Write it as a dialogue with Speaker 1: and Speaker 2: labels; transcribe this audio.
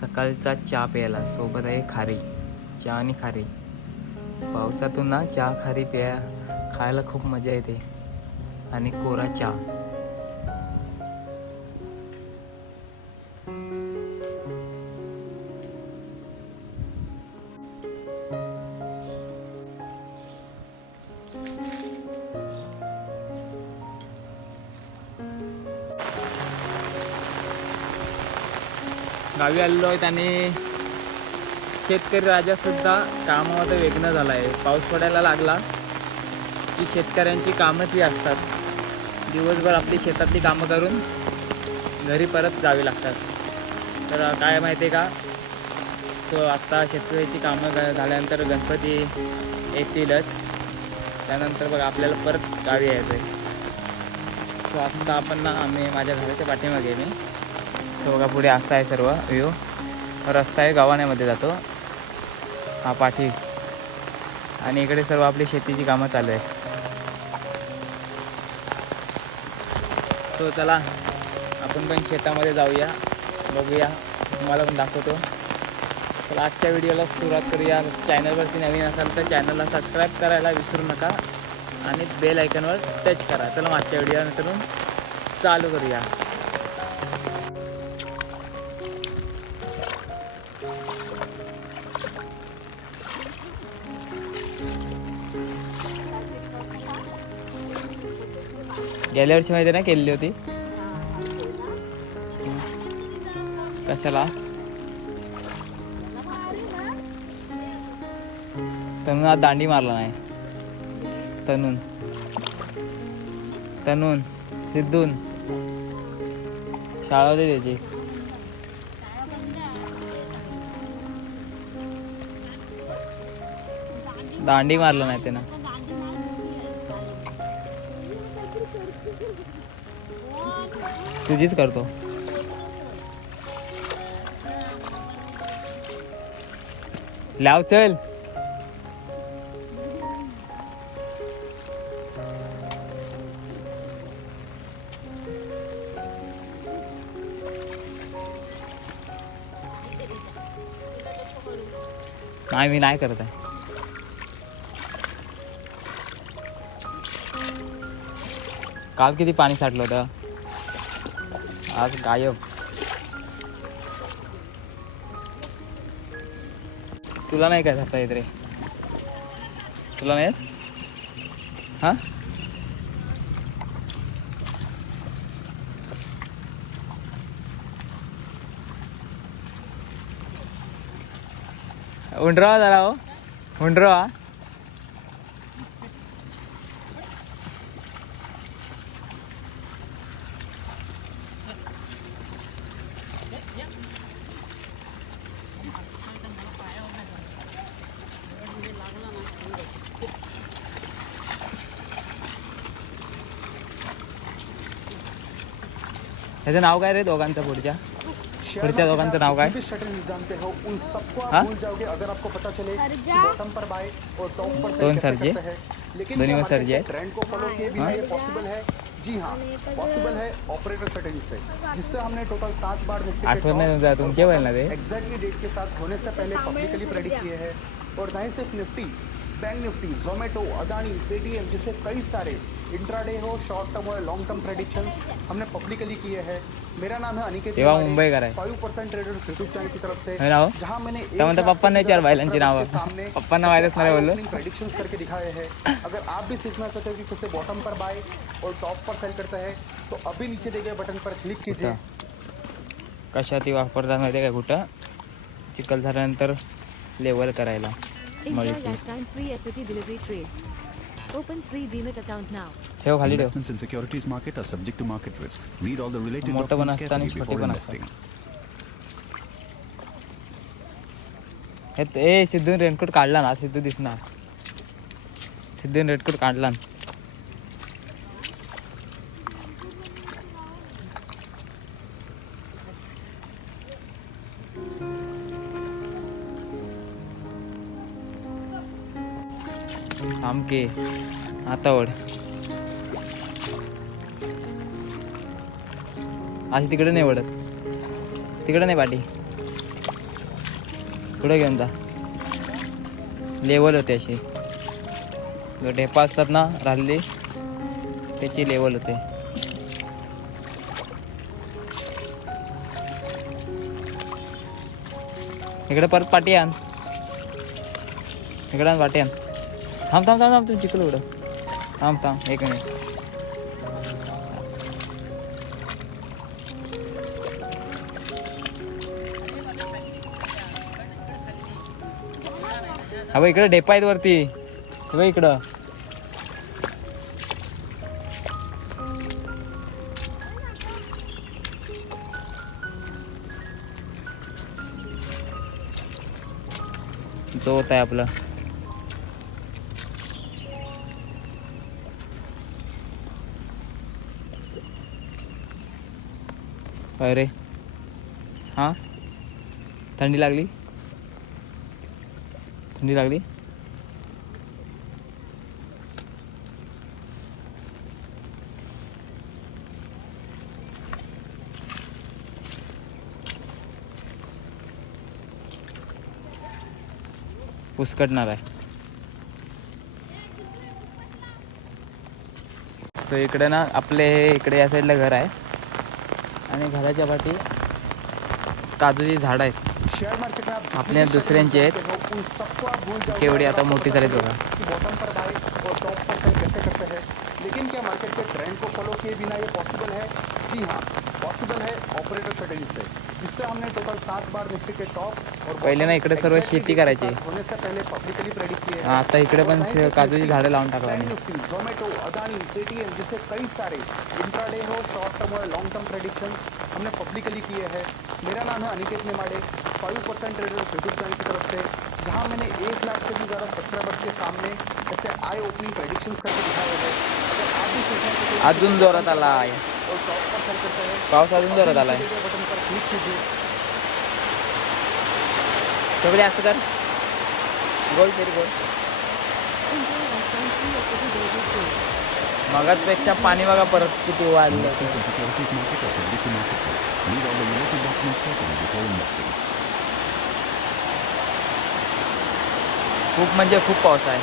Speaker 1: सकाळचा चहा प्यायला. सोबत आहे खारी. चहा आणि खारी. पावसातून ना चहा खारी प्या खायला खूप मजा येते. आणि कोरा चहा. गावी आलेलो आहेत आणि शेतकरी राजासुद्धा कामामध्ये वेगळं झाला आहे पाऊस पडायला लागला की शेतकऱ्यांची कामच ही असतात. दिवसभर आपली शेतातली कामं करून घरी परत जावी लागतात. तर काय माहिती आहे का? सो आत्ता शेतकऱ्याची कामं ग- झाल्यानंतर गणपती येतीलच. त्यानंतर बघा आपल्याला परत गावी यायचं आहे सो आत्ता आपण ना आम्ही माझ्या घराच्या पाठीमागे मी. सो बघा पुढे असा आहे सर्व व्ह्यू रस्ता आहे गव्हाण्यामध्ये जातो. हा पाठी. आणि इकडे सर्व आपली शेतीची कामं चालू आहे तो चला आपण पण शेतामध्ये जाऊया बघूया. तुम्हाला पण दाखवतो. तर आजच्या व्हिडिओला सुरुवात करूया. चॅनलवरती नवीन असाल तर चॅनलला सबस्क्राईब करायला विसरू नका. आणि बेल आयकनवर टच करा. चला मागच्या व्हिडिओनंतर चालू करूया. गेल्या वर्षी माहिती ना केलेली होती? कशाला? तनून आज दांडी मारला नाही. तनून. तनून सिद्धून. शाळा होती त्याची. दांडी मारला नाही त्यानं. तुझीच करतो. लाव चल. नाही मी नाही करत आहे. काल किती पाणी साठलं होतं? आज गायब. तुला नाही काय जाता येत रे? तुला नाही हा? उंडरावा जरा हो. उंडरावा. ह्याचं नाव काय रे दोघांचं पुढच्या? पुढच्या दोघांचं नाव काय?
Speaker 2: जाओगे अगर आपको पता चले पर बाय और टॉप पर
Speaker 1: दोन सरजे? दोन्ही सरजे
Speaker 2: को ये पॉसिबल है? जी हाँ पॉसिबल है ऑपरेटर स्ट्रेटेजी से जिससे हमने टोटल सात बार
Speaker 1: आठवण नाही तुमचे
Speaker 2: एग्जैक्टली डेट के साथ होने से पहले पब्लिकली प्रेडिक्ट किए हैं और ना ही सिर्फ Nifty bank Nifty Zomato Adani Paytm जैसे कई सारे इंट्राडे हो शॉर्ट टर्म हो लॉन्ग टर्म प्रेडिक्शंस हमने पब्लिकली किए हैं। मेरा नाम है अनिकेत
Speaker 1: मुंबईकर आहे
Speaker 2: five percent traders YouTube channel की तरफ से।
Speaker 1: ना
Speaker 2: जहां मैंने
Speaker 1: म्हणता पप्पांना विचार बैलांची नावं पप्पांना माहितच नाही बोललो
Speaker 2: प्रेडिक्शंस करके दिखाए हैं। अगर आप भी सीखना चाहते हो कि कैसे बॉटम पर बाय और टॉप पर सेल करता है तो अभी नीचे दिए गए बटन पर क्लिक कीजिए।
Speaker 1: कशा ती वापरतात माहिती आहे का कुठं? चिखल झाल्यानंतर लेवल करायला.
Speaker 3: Enjoy
Speaker 1: मळीची
Speaker 3: lifetime free equity delivery trades. Open free Demat account now.
Speaker 1: ठेव खाली ठेव
Speaker 4: Investments in securities market are subject to market risks. Read all the related
Speaker 1: मोठं पण
Speaker 4: documents
Speaker 1: असतं आणि
Speaker 4: carefully
Speaker 1: छोटी
Speaker 4: before
Speaker 1: पण असतात.
Speaker 4: investing.
Speaker 1: हे ए सिद्धून रेनकोट काढला ना सिद्धू दिसणार सिद्धून रेनकोट काढला ना ओके आता ओढ. अशी तिकडे नाही ओढत. तिकडे नाही पाठी पुढे घेऊन जा. लेवल होते अशी. जो ढेपा असतात ना राहिले त्याची लेवल होते. इकडे परत पाठी आण. इकडे आण पाठी आण. थांब थांब थांब थांब तू चिकल उडं थांब थांब एक मिनिट. हा बघ इकडे आहेत वरती. हे बघ इकडं. जो होत आहे आपलं. अरे. हां? थंडी लागली? थंडी लागली? उसकटणार आहे. तर इकडे ना आपले हे इकडे या साईडला घर आहे. आणि घराच्या पाठी काजूची झाडं आहेत
Speaker 2: शेयर मार्केट में आप
Speaker 1: अपने दुसऱ्यांचे आहेत.
Speaker 2: उन सबको आप भूल जाओगे
Speaker 1: केवढी
Speaker 2: और
Speaker 1: आता
Speaker 2: आपको
Speaker 1: मोठी
Speaker 2: पता
Speaker 1: झालीत
Speaker 2: चलेगा
Speaker 1: बघा.
Speaker 2: जिससे हमने टोटल सात बार निफ्टी के टॉप और
Speaker 1: पहिले ना इकडे सर्व शेती करायची.
Speaker 2: साथ होने से पहले पब्लिकली प्रेडिक्ट किए
Speaker 1: हा, आता इकडे पण काजूची झाडं लावून टाकला
Speaker 2: जोमेटो अदानी पेटीएम जैसे कई सारे इंट्राडे हो शॉर्ट टर्म और लॉन्ग टर्म प्रेडिक्शन हमने पब्लिकली किए हैं. मेरा नाम है Aniket Nemade five percent trader की तरफ से. जहां मैंने एक लाख से भी ज़्यादा सब्सक्राइबर्स के सामने ऐसे आई ओपनिंग प्रेडिक्शंस करके दिखाए हैं। अगर आप भी सीखना चाहते हैं
Speaker 1: अजून जोरात आला आहे
Speaker 2: और टॉप पर सेल करते हैं
Speaker 1: पाऊस अजून जोरात आलाय
Speaker 2: बटन पर क्लिक कीजिए।
Speaker 1: सगळे असं कर। गोल तरी गोल। मगाचपेक्षा पाणी बघा परत किती वाढलं
Speaker 4: คุกมันจะคุ
Speaker 1: กปอใส่